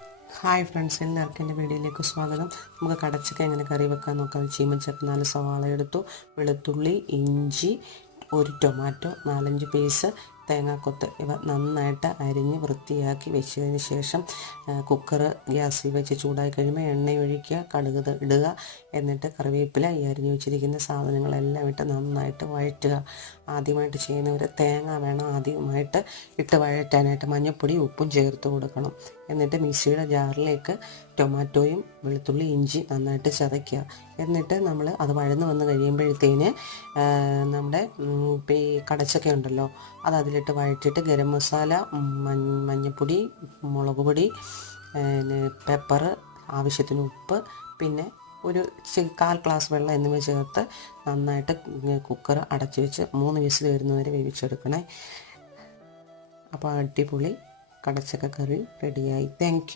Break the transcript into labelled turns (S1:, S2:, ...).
S1: Hi friends എല്ലാവർക്കും എന്റെ വീഡിയോയിലേക്ക് സ്വാഗതം. നമുക്ക് കടച്ചക്ക എങ്ങനെ കറി വെക്കാൻ നോക്കാം. ചീമച്ചക്ക നാല് സവാള എടുത്തു. വെളുത്തുള്ളി ഇഞ്ചി ഒരു ടൊമാറ്റോ നാലഞ്ച് പീസ് തേങ്ങാക്കൊത്ത് ഇവ നന്നായിട്ട് അരിഞ്ഞ് വൃത്തിയാക്കി വെച്ചതിന് ശേഷം കുക്കർ ഗ്യാസിൽ വെച്ച് ചൂടായി കഴിയുമ്പോൾ എണ്ണ ഒഴിക്കുക കടുക് ഇടുക എന്നിട്ട് കറിവേപ്പില ഈ അരിഞ്ഞു വെച്ചിരിക്കുന്ന സാധനങ്ങളെല്ലാം ഇട്ട് നന്നായിട്ട് വഴറ്റുക. ആദ്യമായിട്ട് ചെയ്യുന്നവർ തേങ്ങ വേണം ആദ്യമായിട്ട് ഇട്ട് വഴറ്റാനായിട്ട് മഞ്ഞൾപ്പൊടി ഉപ്പും ചേർത്ത് കൊടുക്കണം. എന്നിട്ട് മിക്സിയുടെ ജാറിലേക്ക് ടൊമാറ്റോയും വെളുത്തുള്ളി ഇഞ്ചി നന്നായിട്ട് ചതയ്ക്കുക. എന്നിട്ട് നമ്മൾ അത് വഴന്ന് വന്ന് കഴിയുമ്പോഴത്തേന് നമ്മുടെ ഈ കടച്ചൊക്കെ ഉണ്ടല്ലോ അത് അതിലിട്ട് വഴറ്റിയിട്ട് ഗരം മസാല മഞ്ഞൾപ്പൊടി മുളക് പൊടി പെപ്പർ ആവശ്യത്തിന് ഉപ്പ് പിന്നെ ഒരു കാൽ ഗ്ലാസ് വെള്ളം എന്നിവ ചേർത്ത് നന്നായിട്ട് കുക്കർ അടച്ചു വെച്ച് മൂന്ന് വിസിൽ വരുന്നവരെ വേവിച്ചെടുക്കണേ. അപ്പോൾ അടിപൊളി കടച്ചക്ക കറി റെഡിയായി താങ്ക്